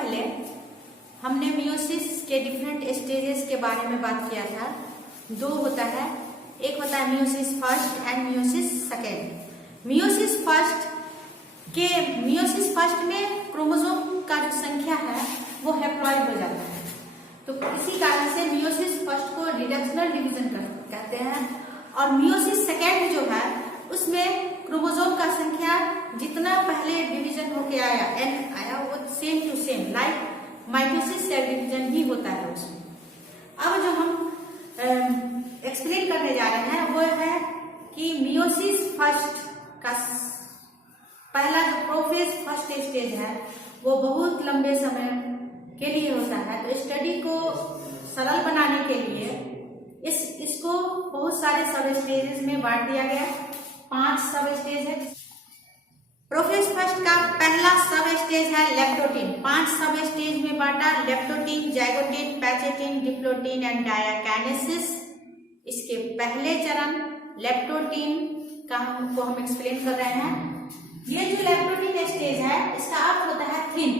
पहले हमने मियोसिस के डिफरेंट स्टेजेस के बारे में बात किया था। दो होता है, एक होता है meiosis first and meiosis second. Meiosis first में क्रोमोसोम का जो संख्या है वो हैप्लॉइड हो जाता है, तो इसी कारण से मियोसिस फर्स्ट को रिडक्शनल डिवीजन कहते हैं। और मियोसिस सेकेंड जो है उसमें क्रोमोसोम का संख्या जितना पहले डिवीजन होके आया एन आया वो same to same like mitosis cell division ही होता है उसमें। अब जो हम एक्सप्लेन करने जा रहे हैं वो है कि मियोसिस फर्स्ट का पहला जो प्रोफेज फर्स्ट स्टेज है वो बहुत लंबे समय के लिए होता है। तो स्टडी को सरल बनाने के लिए इसको बहुत सारे सब स्टेजेस में बांट दिया गया। 5 सब स्टेज है। प्रोफेज फर्स्ट का पहला सब स्टेज है लेप्टोटीन। 5 सब स्टेज में बांटा, लेप्टोटीन, जाइगोटीन, पैचेटीन, डिप्लोटीन एंड डायाकाइनेसिस। इसके पहले चरण लेप्टोटीन का हमको हम एक्सप्लेन कर रहे हैं। ये जो लेप्टोटीन स्टेज है इसका अर्थ होता है थिन।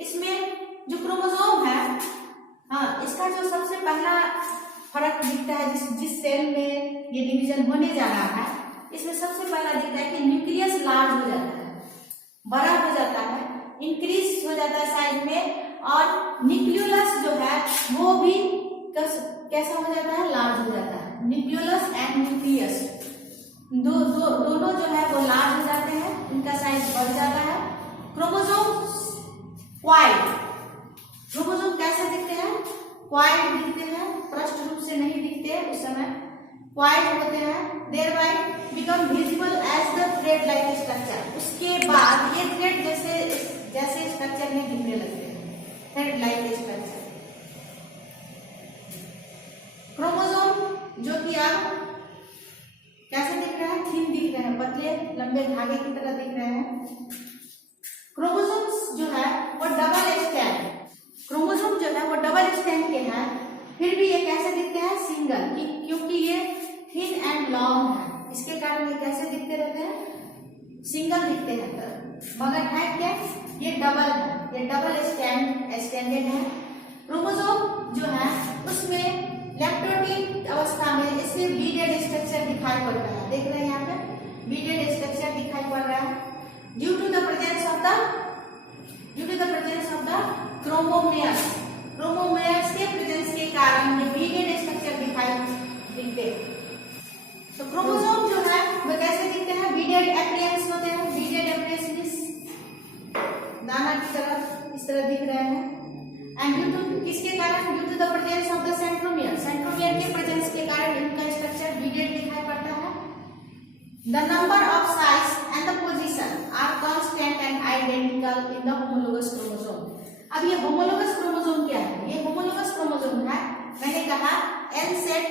इसमें जो क्रोमोसोम है, हाँ, इसका जो सबसे पहला फर्क दिखता है जिस सेल में ये डिवीजन होने जा रहा है, इसमें सबसे पहला दिखता है कि न्यूक्लियस लार्ज हो जाता है, बड़ा हो जाता है, इंक्रीज हो जाता है साइज में, और न्यूक्लियोलस जो है वो भी कैसा हो जाता है, लार्ज हो जाता है। न्यूक्लियोलस एंड न्यूक्लियस दोनों जो है वो लार्ज हो जाते हैं, इनका साइज बढ़ जाता है। क्रोमोसोम क्वाइड, क्रोमोसोम कैसे दिखते हैं, क्वाइड दिखते हैं, पृष्ठ रूप से नहीं दिखते उस समय, क्वाइड होते हैं। Thereby become visible as the thread like structure. उसके बाद ये थ्रेड जैसे स्ट्रक्चर में दिखने लगते हैं, थ्रेड लाइक स्ट्रक्चर। क्रोमोसोम जो कि आप कैसे दिख रहे हैं, थिन दिख रहे हैं, पतले लंबे धागे की तरह दिख रहे हैं। क्रोमोसोम्स जो है वो डबल स्टैंड, क्रोमोसोम जो है वो डबल स्टैंड के हैं, फिर भी ये कैसे दिखते हैं, सिंगल, क्योंकि ये थिन एंड लॉन्ग है, इसके कारण ये कैसे दिखते रहते हैं, सिंगल दिखते हैं। मगर है क्या, ये डबल है, ये डबल स्टैंडेड है। क्रोमोसोम जो है उसमें लेप्टोटीन अवस्था में इसमें बीडेड स्ट्रक्चर दिखाई पड़ रहा है, देख रहे हैं यहाँ पे बीडेड स्ट्रक्चर दिखाई पड़ रहा है due to the presence of the chromomeres. Chromomeres के प्रेजेंस के कारण ये बीडेड स्ट्रक्चर दिखते हैं। तो क्रोमोसोम जो है वो कैसे दिखते हैं, बीडेड अपीयरेंस होते हैं। बीडेड अपीयरेंस दाना की तरह इस तरह दिख रहे हैं। एंड ड्यू टू किसके कारण, due to the presence of the centromere, centromere के प्रेजेंस के कारण इनका स्ट्रक्चर बीडेड दिखाई पड़ता है। The number of size and the position are constant and identical in the homologous chromosome. अब ये होमोलोगस क्रोमोसोम क्या है, ये होमोलोगस क्रोमोसोम है, मैंने कहा एन सेट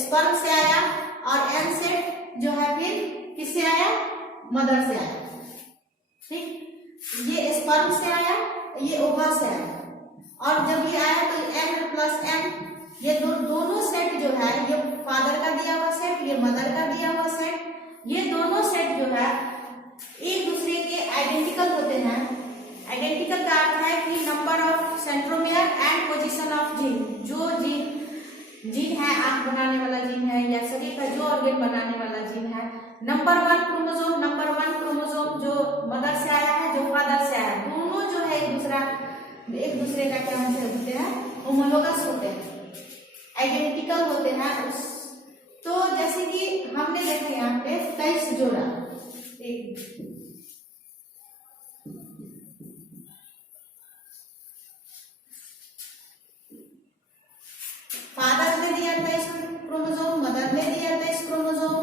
स्पर्म से आया और एन सेट जो है फिर किससे आया, मदर से आया। ठीक, ये स्पर्म से आया, ये ओवा से आया, और जब ये आया तो एन प्लस एन, ये दोनों सेट जो है ये फादर का दिया हुआ सेट, ये मदर का दिया हुआ सेट, ये दोनों सेट जो है एक दूसरे के आइडेंटिकल होते हैं। आइडेंटिकल का अर्थ है कि number of centromere and position of gene. जो जीन है, आंख बनाने वाला जीन है या शरीर का जो ऑर्गन बनाने वाला जीन है, नंबर 1 क्रोमोसोम जो मदर से आया है, जो फादर से आया है, दोनों जो है एक दूसरे का क्या होते हैं, होमोलोगस होते हैं, आइडेंटिकल होते हैं। तो जैसे कि हमने देखे यहाँ पे 23 जोड़ा, फादर ने दिया 23 क्रोमोसोम, मदर ने दिया 23 क्रोमोसोम।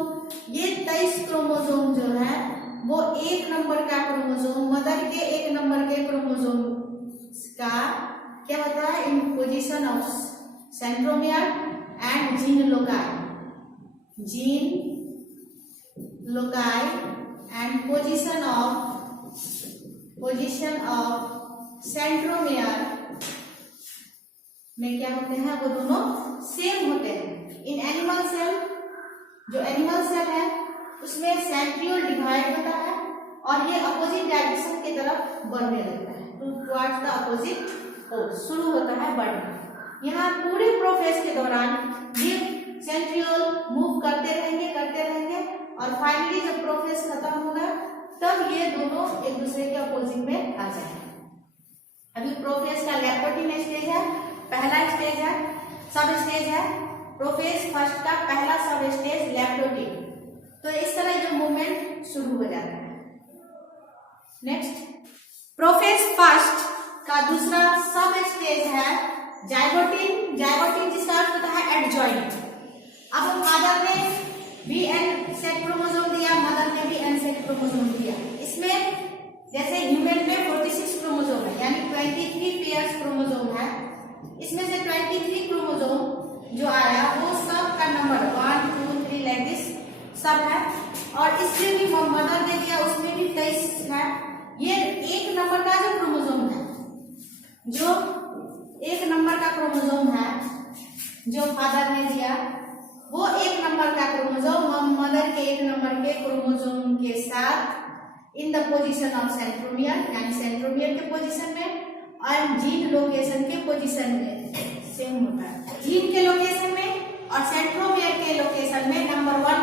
ये 23 क्रोमोसोम जो है वो एक नंबर का क्रोमोसोम, मदर के एक नंबर के क्रोमोसोम का क्या होता है, इन position of centromere and gene loci and position of centromere में क्या होते हैं, वो दोनों सेम होते हैं। इन एनिमल सेल, जो एनिमल सेल है उसमें सेंट्रियोल डिवाइड होता है और ये अपोजिट डायरेक्शन की तरफ बढ़ने लगता है, टुवर्ड्स द अपोजिट पोल, शुरू होता है बढ़ना। यहाँ पूरे प्रोफेज के दौरान ये सेंट्रियोल मूव करते रहेंगे और फाइनली जब प्रोफेज खत्म होगा तब ये दोनों एक दूसरे के अपोजिट में आ जाएंगे। अभी प्रोफेज का लैप्टोटीन स्टेज है, पहला स्टेज है, सब स्टेज है। प्रोफेज फर्स्ट का पहला सब स्टेज लैप्टोटीन। तो इस तरह जो मूवमेंट शुरू हो जाता है। नेक्स्ट, प्रोफेज फर्स्ट का दूसरा सब स्टेज है जाइगोटीन। जाइगोटीन जिसका अर्थ होता है एडजॉइंट। अब फादर ने भी एन सेट क्रोमोसोम दिया, मदर ने भी एन सेट क्रोमोसोम दिया। इसमें जैसे ह्यूमन में 46 क्रोमोसोम है, यानी 23 पेयर्स क्रोमोसोम है। इसमें से 23 क्रोमोसोम जो आया वो सब का नंबर 1 2 3 लाइक दिस सब है। और इसमें भी मदर ने दिया, उसमें भी 23 है। ये एक नंबर का जो क्रोमोसोम है, जो एक नंबर का क्रोमोसोम है जो फादर ने दिया, वो एक नंबर का क्रोमोसोम मदर के एक नंबर के क्रोमोसोम के साथ in the position of centromere, यानी सेंट्रोमियर के पोजीशन में और जीन लोकेशन के पोजीशन में सेम होता है। जीन के लोकेशन में और सेंट्रोमियर के लोकेशन में नंबर 1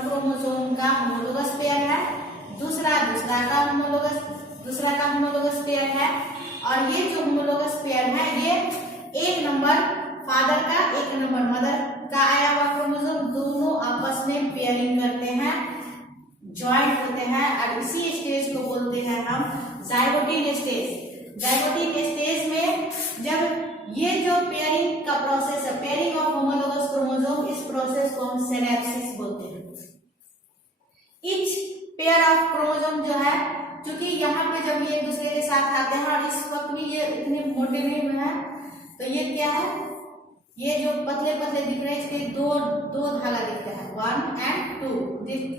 क्रोमोसोम का होमोलोगस पेयर है, दूसरा का होमोलोगस पेयर है। और ये जो होमोलोगस पेयर है ये एक नंबर फादर का, एक नंबर मदर का आया हुआ क्रोमोसोम, दोनों आपस में पेयरिंग करते हैं, ज्वाइंट होते हैं। और इसी स्टेज को बोलते हैं हम जाइगोटीन स्टेज। जाइगोटीन स्टेज में जब ये जो पेयरिंग का प्रोसेस है, पेयरिंग ऑफ होमोलोगस क्रोमोसोम, इस प्रोसेस को हम सिनेप्सिस बोलते हैं। ईच पेयर ऑफ क्रोमोसोम जो है, क्योंकि यहाँ पे जब ये एक दूसरे के साथ आते हैं और इस वक्त भी ये इतने मोटे नहीं हुए हैं, तो ये क्या है, ये जो पतले पतले दिख रहे हैं इसके दो धागा दिखते हैं, 1 और 2।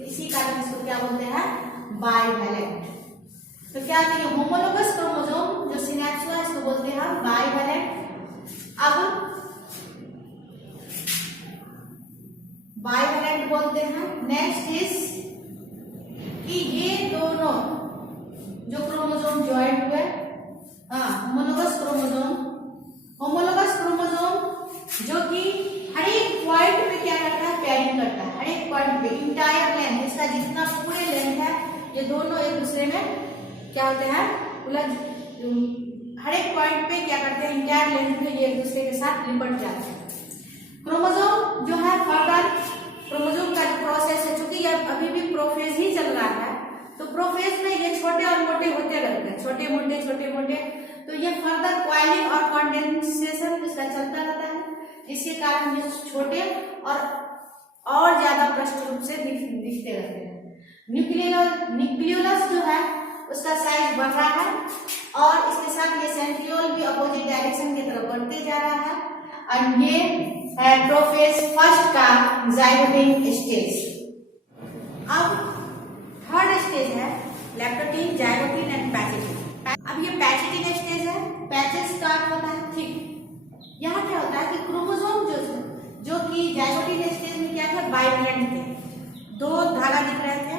इसी कारण इसको क्या बोलते हैं, बाइवैलेंट। तो क्या है, होमोलोगस क्रोमोसोम जो सिनेप्स हुआ इसको बोलते हैं हम बाइवैलेंट। अब बाइवैलेंट बोलते हैं। नेक्स्ट इज कि ये दोनों जो क्रोमोसोम ज्वाइंट हुए, होमोलोगस क्रोमोसोम जो कि हर एक पॉइंट पे क्या करता है, पेयरिंग करता है। हर एक पॉइंट पे इंटायर लेंथ, इसका जितना पूरे लेंथ है, ये दोनों एक दूसरे में क्या होते हैं, उलझ, हर एक पॉइंट पे क्या करते हैं, इंटायर लेंथ में ये एक दूसरे के साथ लिपट जाते हैं। क्रोमोसोम जो है फर्दर क्रोमोसोम का जो प्रोसेस है, चूंकि यह अभी भी प्रोफेज ही चल रहा है, तो प्रोफेज में ये छोटे और मोटे होते रहते हैं, छोटे मोटे। तो ये फर्दर कॉइलिंग और कंडेंसेशन इसका चलता रहता है, जिसके कारण ये छोटे और ज्यादा प्रष्ट रूप से दिखते रहते हैं। न्यूक्लियोलस जो है उसका साइज बढ़ रहा है और इसके साथ ये सेंट्रियोल भी अपोजिट डायरेक्शन की तरफ बढ़ते जा रहा है। और ये है प्रोफेज फर्स्ट का जाइगोटीन स्टेज। अब थर्ड स्टेज है लैप्टोटीन, जाइगोटीन एंड पैचेटिन। अब ये पैचेटिन स्टेज है। पैचेस का अर्थ होता है थिक। यहाँ क्या होता है कि क्रोमोसोम जो कि जाइगोटीन स्टेज में क्या था, बाइवैलेंट थे, 2 धागा दिख रहे थे,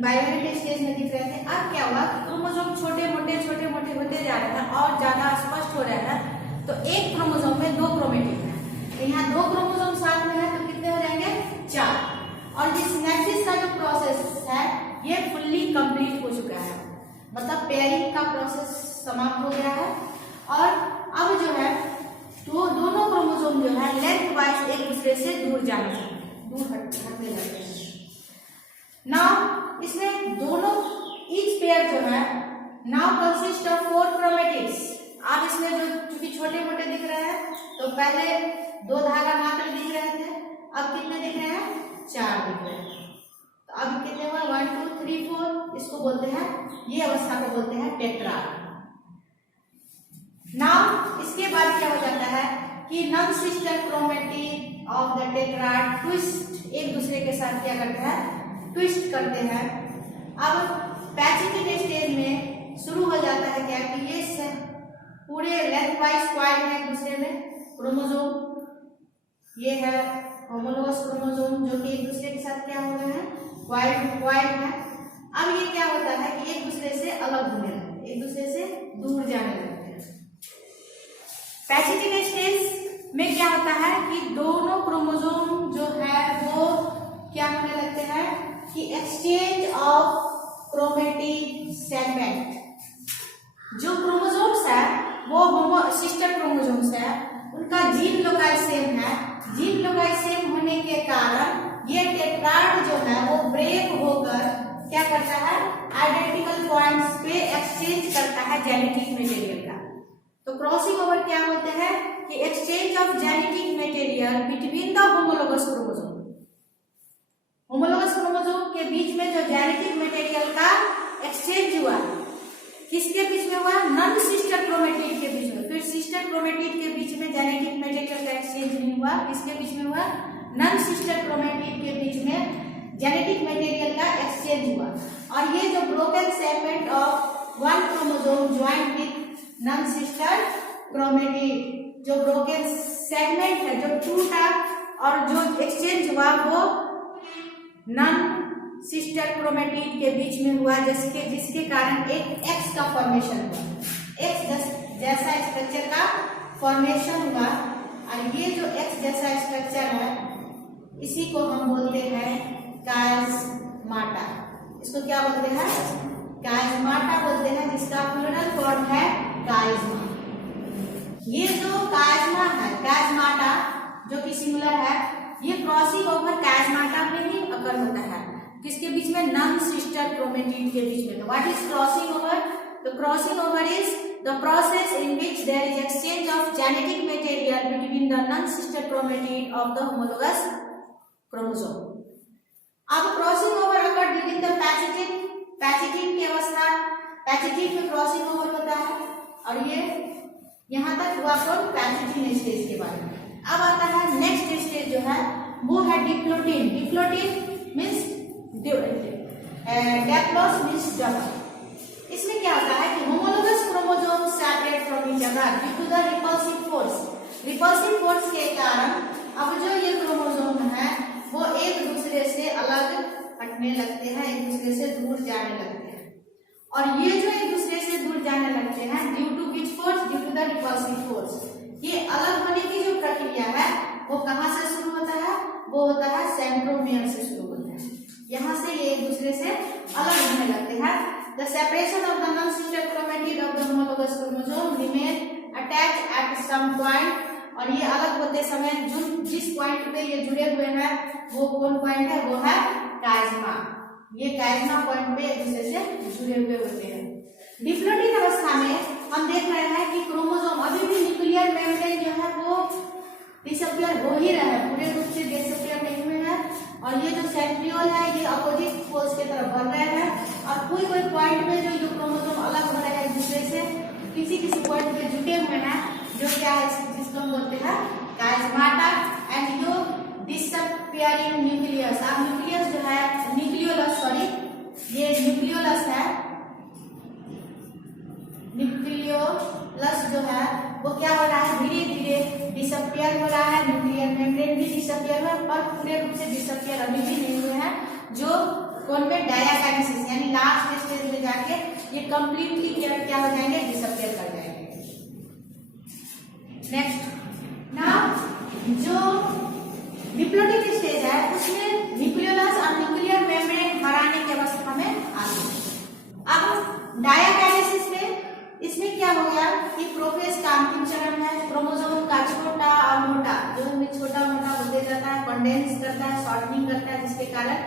बाइवैलेंट स्टेज में दिख रहे थे। अब क्या हुआ, क्रोमोसोम छोटे मोटे होते जा रहे हैं और ज्यादा स्पष्ट हो रहा है। तो एक क्रोमोसोम में 2 क्रोमेटिन है, तो यहाँ 2 क्रोमोसोम साथ में है, तो कितने हो जाएंगे, 4। और ये सिनेप्सिस का जो प्रोसेस है ये फुल्ली कंप्लीट हो चुका है, मतलब पेयरिंग का प्रोसेस समाप्त हो गया है। और अब जो है तो दोनों क्रोमोसोम जो है लेंथ वाइज एक दूसरे से दूर जाने चाहिए, दूर हटने लगते हैं। नाउ इसमें दोनों ईच पेयर जो है नाउ कंसिस्ट ऑफ 4 क्रोमेटिड्स। अब इसमें जो चूंकि छोटे मोटे दिख रहे हैं, तो पहले 2 धागा मात्र दिख रहे थे, अब कितने दिख रहे हैं, 4 दिख रहे हैं। तो अब कितने हुए, 1 2 3 4। इसको बोलते हैं, ये अवस्था को बोलते हैं टेट्राड। नाउ इसके बाद क्या हो जाता है कि non sister chromatid of the tetrad twist, एक दूसरे के साथ क्या करते हैं, ट्विस्ट करते हैं। अब पैचेटिन स्टेज में शुरू हो जाता है क्या कि ये पूरे लेंथ वाइज क्वाइल है एक दूसरे में क्रोमोसोम, ये है होमोलोगस क्रोमोसोम जो कि एक दूसरे के साथ क्या हो गए हैं, क्वाइल है। अब ये क्या होता है कि एक दूसरे से अलग होने लगता है। होता है कि दोनों क्रोमोसोम जो है वो क्या होने लगते हैं कि एक्सचेंज ऑफ क्रोमेटिक सेगमेंट। जो क्रोमोसोम्स है वो सिस्टर क्रोमोसोम्स है, उनका जीन लोकाई सेम है। जीन लोकाई सेम होने के कारण ये टेट्राड जो है वो ब्रेक होकर क्या करता है, आइडेंटिकल पॉइंट्स पे एक्सचेंज करता है जेनेटिक मटेरियल का। तो क्रॉसिंग ओवर क्या होते हैं कि exchange of genetic material between the homologous chromosome. Homologous chromosome के बीच में जो जेनेटिक मटेरियल का एक्सचेंज हुआ, किसके बीच में हुआ, नॉन सिस्टर क्रोमेटिड के बीच में। फिर सिस्टर क्रोमेटिड के बीच में जेनेटिक मटेरियल का एक्सचेंज नहीं हुआ, किसके बीच में हुआ, नॉन सिस्टर क्रोमेटिड के बीच में जेनेटिक मटेरियल का एक्सचेंज हुआ। और ये जो broken segment of one chromosome joint with non sister chromatid, जो ब्रोकन सेगमेंट है जो टूटा और जो एक्सचेंज हुआ वो नॉन सिस्टर क्रोमेटिड के बीच में हुआ, जिसके कारण एक एक्स का फॉर्मेशन हुआ। एक्स जैसा स्ट्रक्चर का फॉर्मेशन हुआ। और ये जो एक्स जैसा स्ट्रक्चर है इसी को हम बोलते हैं कायस्माटा। इसको क्या बोलते हैं, कायस्माटा बोलते हैं, जिसका प्लूरल फॉर्म है कायस्मा। ये जो कायस्मा है, कायस्माटा जो कि सिंगुलर है, ये क्रॉसिंग ओवर कायस्माटा में ही अकर होता है। किसके बीच में, नॉन सिस्टर क्रोमेटिड के बीच में। What is crossing over? The crossing over is the process in which there is exchange of genetic material between the non sister chromatid of the homologous chromosome. अब crossing over occur during the pachytene की अवस्था, पैचेटिन में crossing over होता है। और ये यहाँ तक हुआ कौन, पैचेटिन स्टेज के बारे में। अब आता है नेक्स्ट स्टेज जो है वो है diplotene. Diplotene means diplos means double. इसमें क्या होता है कि homologous chromosome separate from each other due to the repulsive force. Repulsive force के कारण अब जो ये क्रोमोसोम है वो एक दूसरे से अलग हटने लगते हैं, एक दूसरे से दूर जाने लगते हैं। और ये जो एक दूसरे से दूर जाने लगते हैं due to which force, due to the repulsive force. ये अलग होने की जो प्रक्रिया है वो कहाँ से शुरू होता है, वो होता है सेंट्रोमियर से शुरू होता है। यहाँ से ये एक दूसरे से अलग होने लगते हैं। The separation of the non sister chromatid of the homologous chromosome remain attached at some point. और ये अलग होते समय जिस पॉइंट पे ये जुड़े हुए हैं वो कौन पॉइंट है, वो है कायस्मा। ये कायस्मा पॉइंट पे एक दूसरे से जुड़े हुए होते हैं। डिप्लोटिन अवस्था में हम देख रहे हैं कि क्रोमोसोम अभी भी न्यूक्लियर मेम्ब्रेन जो है वो डिसअपियर हो ही रहा है, पूरे रूप से डिसअपियर नहीं हुए हैं। और ये जो सेंट्रियोल है ये अपोजिट पोल्स की तरफ बढ़ रहे हैं। और कोई कोई पॉइंट में जो क्रोमोसोम अलग हो रहे हैं एक दूसरे से, किसी पॉइंट पे जुटे हुए हैं, जो क्या है, जिसको हम बोलते हैं कायस्माटा। एंड जो डिसअपियरिंग न्यूक्लियस, अब न्यूक्लियस जो है, न्यूक्लियोलस, सॉरी, ये न्यूक्लियोलस है। न्यूक्लियोलस जो है वो क्या हो रहा है, धीरे धीरे डिसअपियर हो रहा है। न्यूक्लियर मेम्ब्रेन भी डिसअपियर हुआ, पर पूरे रूप से डिसअपियर अभी भी नहीं हुए हैं। जो कौन में, डायाकाइनेसिस, यानी लास्ट स्टेज में जाके ये कंप्लीटली क्या हो जाएंगे, डिसअपियर कर जाएंगे। नेक्स्ट नाउ जो डिप्लोटिक स्टेज है उसमें न्यूक्लियोलस और न्यूक्लियर मेम्ब्रेन हराने की अवस्था में आते हैं। अब डायाकाइनेसिस में इसमें क्या हो गया कि प्रोफेज का अंतिम चरण है। क्रोमोसोम का छोटा और मोटा, जो में छोटा मोटा होते जाता है, कंडेंस करता है, शॉर्टनिंग करता है, जिसके कारण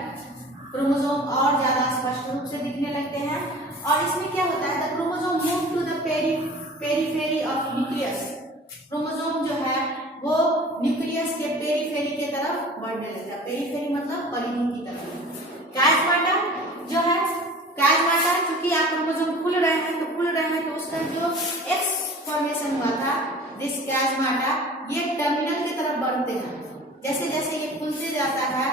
क्रोमोसोम और ज्यादा स्पष्ट रूप से दिखने लगते हैं। और इसमें क्या होता है, the chromosome move to the periphery of nucleus. Chromosome जो है वो न्यूक्लियस के पेरीफेरी के तरफ बढ़ने लगता है। पेरीफेरी मतलब परिधि की तरफ। कायस्माटा जो है, कायस्माटा चूंकि आप क्रोमोसोम खुल रहे हैं तो उसका जो एक्स फॉर्मेशन हुआ था, दिस कायस्माटा, ये टर्मिनल की तरफ बढ़ते हैं। जैसे जैसे ये खुलते जाता है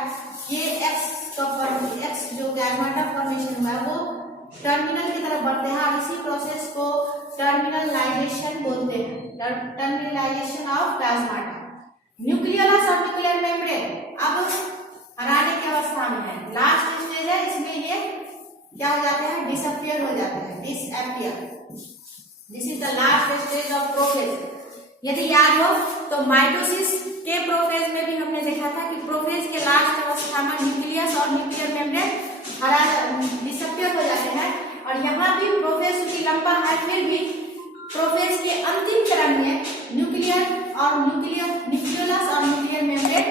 ये एक्स जो कायस्माटा फॉर्मेशन हुआ है वो टर्मिनल की तरफ बढ़ते हैं। और इसी प्रोसेस को टर्मिनलाइजेशन बोलते हैं, टर्मिनलाइजेशन ऑफ कायस्माटा। न्यूक्लियोलस और न्यूक्लियर मेम्ब्रेन अब हराने की अवस्था में है, लास्ट स्टेज है। इसमें ये क्या हो जाते हैं, डिसअपियर हो जाते हैं, disappear. This is the last stage of prophase. यदि याद हो तो माइटोसिस के प्रोफेज में भी हमने देखा था कि प्रोफेज के लास्ट अवस्था में न्यूक्लियस और न्यूक्लियर मेम्ब्रेन डिसअपियर हो जाते हैं, और यहाँ भी प्रोफेज की लंबा है, फिर भी प्रोफेज के अंतिम चरण में न्यूक्लियस और न्यूक्लियर मेम्ब्रेन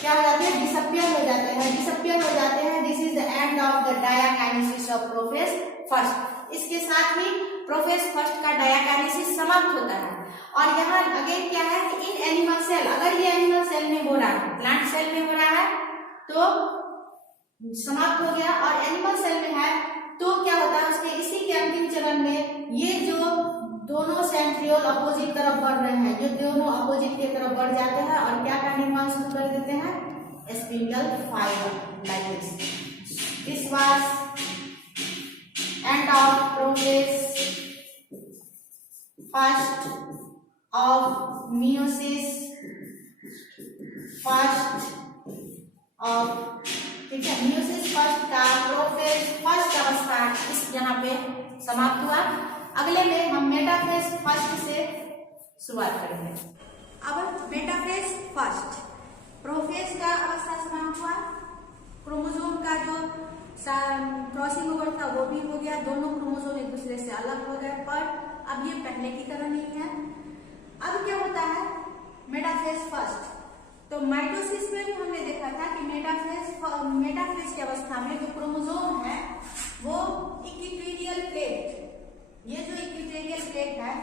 क्या हो जाते हैं, डिसअपियर हो जाते हैं। This is the end of the diakinesis of prophase first. इसके साथ ही प्रोफेज फर्स्ट का डायाकाइनेसिस समाप्त होता है। और यहाँ अगेन क्या है कि इन एनिमल सेल, अगर ये एनिमल सेल में हो रहा है, प्लांट सेल में हो रहा है तो समाप्त हो गया, और एनिमल सेल में है तो क्या होता है, उसके इसी के अंतिम चरण में ये जो दोनों सेंट्रियोल अपोजिट तरफ बढ़ रहे हैं, जो दोनों अपोजिट की तरफ बढ़ जाते हैं और क्या का निर्माण शुरू कर देते हैं, spindle fibre like this. This was end of prophase first of meiosis first of, ठीक है, मियोसिस फर्स्ट का प्रोफेज फर्स्ट अवस्था इस यहाँ पे समाप्त हुआ। अगले में हम मेटाफेज फर्स्ट से शुरुआत करेंगे। अब मेटाफेज फर्स्ट, प्रोफेज का अवस्था समाप्त हुआ, क्रोमोसोम का जो क्रॉसिंग ओवर था वो भी हो गया, दोनों क्रोमोसोम एक दूसरे से अलग हो गए, पर अब ये पहले की तरह नहीं है। अब क्या होता है मेटाफेज फर्स्ट, तो माइटोसिस में भी हमने देखा था कि मेटाफेज की अवस्था में जो क्रोमोसोम है वो इक्विटोरियल प्लेट, ये जो इक्विटोरियल प्लेट है,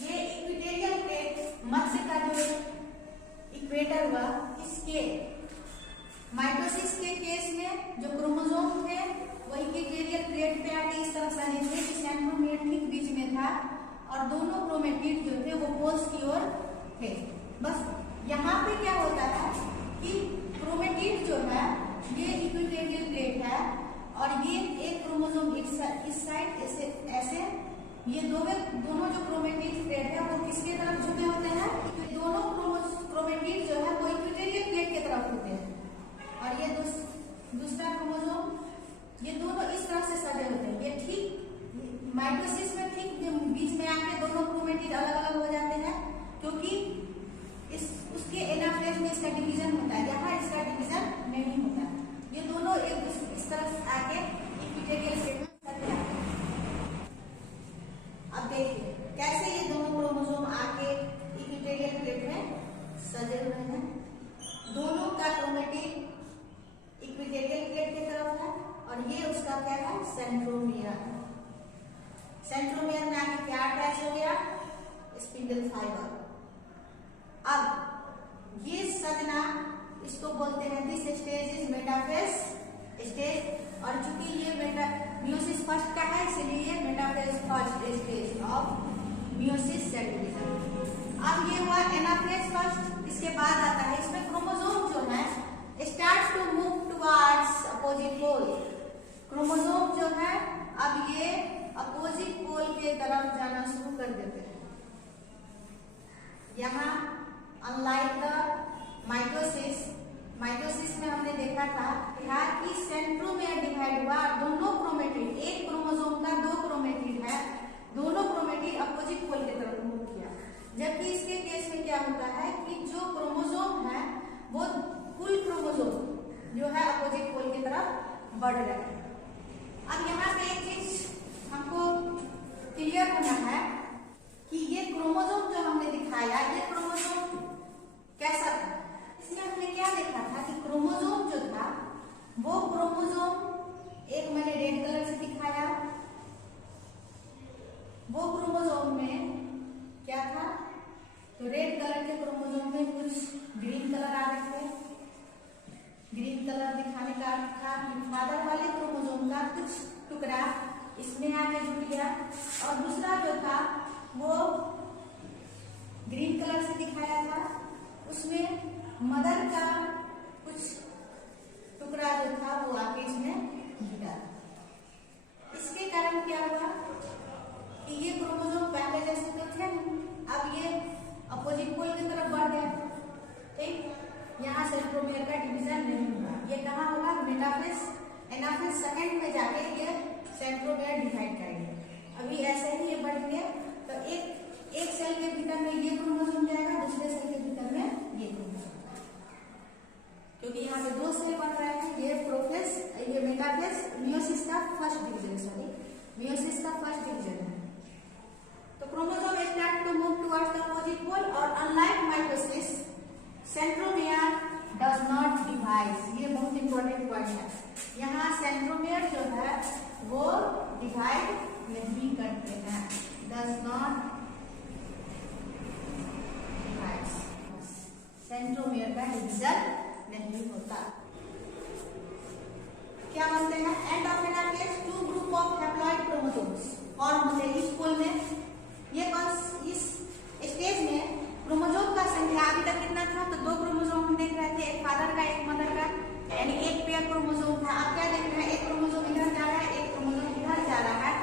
ये इक्विटोरियल प्लेट मध्य का जो इक्वेटर हुआ, इसके माइटोसिस के केस में जो क्रोमोसोम थे वो इक्विटोरियल प्लेट पे आके इस तरह से थे कि सेंट्रोमियर ठीक बीच में था और दोनों क्रोमेटिड जो थे वो पोल्स की ओर थे। बस यहाँ पे क्या होता है कि क्रोमेटिड जो है ये इक्विटोरियल प्लेट है और ये एक क्रोमोसोम इस साइड ऐसे ये दोनों जो क्रोमेटिड प्लेट है वो किसके तरफ झुके होते हैं, दोनों क्रोमेटिड जो है वो इक्विटोरियल प्लेट की तरफ होते हैं, और ये दूसरा क्रोमोसोम ये दोनों इस तरह से सजे होते हैं। ये ठीक माइटोसिस में ठीक बीच में आके दोनों क्रोमेटिड अलग अलग हो जाते हैं, क्योंकि उसके एनाफेज में इसका डिवीजन होता है, यहाँ इसका डिवीजन नहीं होता। ये दोनों एक इस तरफ आके इक्विटोरियल प्लेट में सज जाते हैं। अब देखिए कैसे ये दोनों क्रोमोसोम आके इक्विटोरियल प्लेट में सजे हुए हैं। दोनों का क्रोमेटिड इक्विटोरियल प्लेट की तरफ है और ये उसका क्या है, सेंट्रोमियर। सेंट्रोमियर में आके क्या अटैच हो गया, स्पिंडल फाइबर। अब ये सजना इसको बोलते हैं, this stage is metaphase stage, और चूंकि ये मियोसिस फर्स्ट का है इसलिए metaphase first stage of meiosis cell division. अब ये हुआ एनाफेज फर्स्ट। इसके बाद आता है इसमें क्रोमोसोम जो है start to move towards opposite pole. Chromosome जो है अब ये अपोजिट पोल के तरफ जाना शुरू कर देते हैं। यहाँ अनलाइक द माइटोसिस में हमने देखा था कि सेंट्रोमियर डिवाइड हुआ, दोनों क्रोमेटिड, एक क्रोमोसोम का दो क्रोमेटिड है, दोनों क्रोमेटिड अपोजिट पोल की तरफ मूव किया। जबकि इसके केस में क्या होता है कि जो क्रोमोसोम है वो कुल क्रोमोसोम जो है अपोजिट पोल की तरफ बढ़ रहे हैं। अब यहाँ पे एक चीज हमको क्लियर होना है कि ये क्रोमोसोम जो हमने दिखाया, ये क्रोमोसोम कैसा था। इसमें हमने क्या देखा था कि क्रोमोसोम जो था वो क्रोमोसोम एक मैंने रेड कलर से दिखाया, वो क्रोमोसोम में क्या था, तो रेड कलर के क्रोमोसोम में कुछ ग्रीन कलर आ रहे थे। ग्रीन कलर दिखाने का अर्थ था कि फादर वाले क्रोमोसोम का कुछ टुकड़ा इसमें आके जुड़ गया, और दूसरा जो था वो ग्रीन कलर से दिखाया था, उसमें मदर का कुछ टुकड़ा जो था वो आके इसमें जुड़ा। इसके कारण क्या हुआ कि ये क्रोमोसोम पहले जैसे तो थे नहीं, अब ये अपोजिट पोल की तरफ बढ़ गया। ठीक, यहाँ सेंट्रोमियर का डिवीजन नहीं हुआ। ये कहाँ होगा, मेटाफेज एनाफेज सेकंड में जाके ये सेंट्रोमियर डिवाइड करेंगे। अभी ऐसे ही ये बढ़ गया तो एक सेल के भीतर में ये क्रोमोसोम जाएगा, दूसरे क्योंकि यहाँ पे दो सेल बन रहे हैं, ये प्रोफेज, ये मेटाफेज, मियोसिस का फर्स्ट डिवीजन, मियोसिस का फर्स्ट डिवीजन है। तो chromosome start to move towards the opposite pole और unlike mitosis centromere does not divide. ये बहुत इंपॉर्टेंट पॉइंट है। यहाँ सेंट्रोमियर जो है वो डिवाइड नहीं करते हैं, डज नॉट डिवाइड, सेंट्रोमियर का डिवीजन नहीं होता। क्या बनते हैं? End of metaphase two group of haploid chromosomes form होते हैं इस पोल में। ये इस स्टेज में क्रोमोसोम का संख्या अभी तक कितना था? तो दो क्रोमोसोम हम देख रहे थे, एक फादर का एक मदर का, यानी एक पेयर क्रोमोसोम था। अब क्या देख रहे हैं? एक क्रोमोसोम इधर जा रहा है, एक क्रोमोसोम इधर जा रहा है।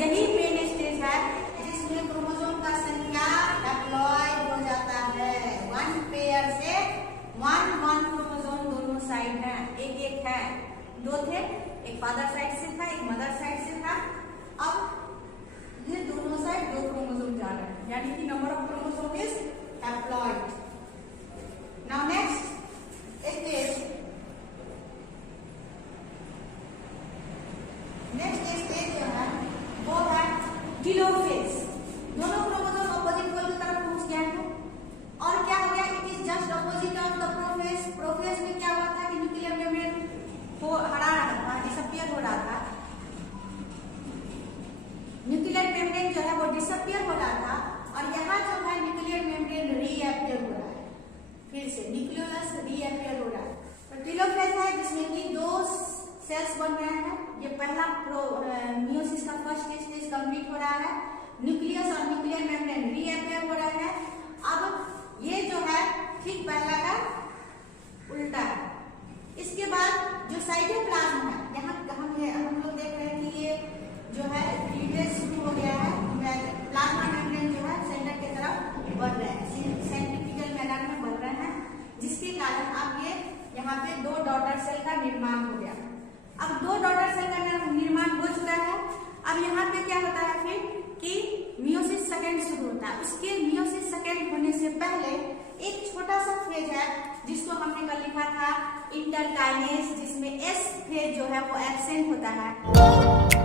यही मेन स्टेज है जिसमें क्रोमोसोम का संख्या हैप्लॉइड हो जाता है। वन पेयर से वन क्रोमोसोम दोनों साइड है, एक एक है, दो थे, एक फादर साइड से था, एक मदर साइड से था। अब ये दोनों साइड दो क्रोमोसोम जा रहे हैं, यानी कि number of chromosome is haploid. Now next stage, जो है वो है टेलोफेज। दोनों क्रोमोसोम अपोजिट पोल की तरफ पहुंच गया है और क्या हो गया? It is just opposite of the prophase. Prophase में क्या हुआ था कि न्यूक्लियर मेम्ब्रेन को हटा रहा था, डिसअपियर हो रहा था। न्यूक्लियर मेम्ब्रेन जो है वो डिसअपियर हो रहा था और यहाँ जो है न्यूक्लियर मेम्ब्रेन रीअपियर हो रहा है, फिर से न्यूक्लियस रीअपियर हो रहा है। तो टेलोफेज है जिसमें कि दो सेल्स बन रहे हैं। ये पहला मियोसिस का फर्स्ट स्टेज कंप्लीट हो रहा है, न्यूक्लियस और न्यूक्लियर मेम्ब्रेन रीअपियर हो रहा है। अब ये जो है ठीक पहला का उल्टा है। इसके बाद जो साइटोप्लाज्म है, यहाँ हम लोग देख रहे हैं कि ये जो है क्लीवेज शुरू हो गया है, प्लाज्मा मेम्ब्रेन जो है सेंटर की तरफ बढ़ रहे हैं, सेंट्रीफ्यूगल मैनर में बढ़ रहे हैं, जिसके कारण अब ये यहाँ पे दो डॉटर सेल का निर्माण हो गया। अब दो डॉटर सेल का निर्माण हो चुका है। अब यहाँ पे क्या होता है फिर कि मियोसिस सेकेंड शुरू होता है। उसके मियोसिस सेकेंड होने से पहले एक छोटा सा फेज है जिसको हमने कल लिखा था इंटरकाइनेज, जिसमें एस फेज जो है वो एब्सेंट होता है।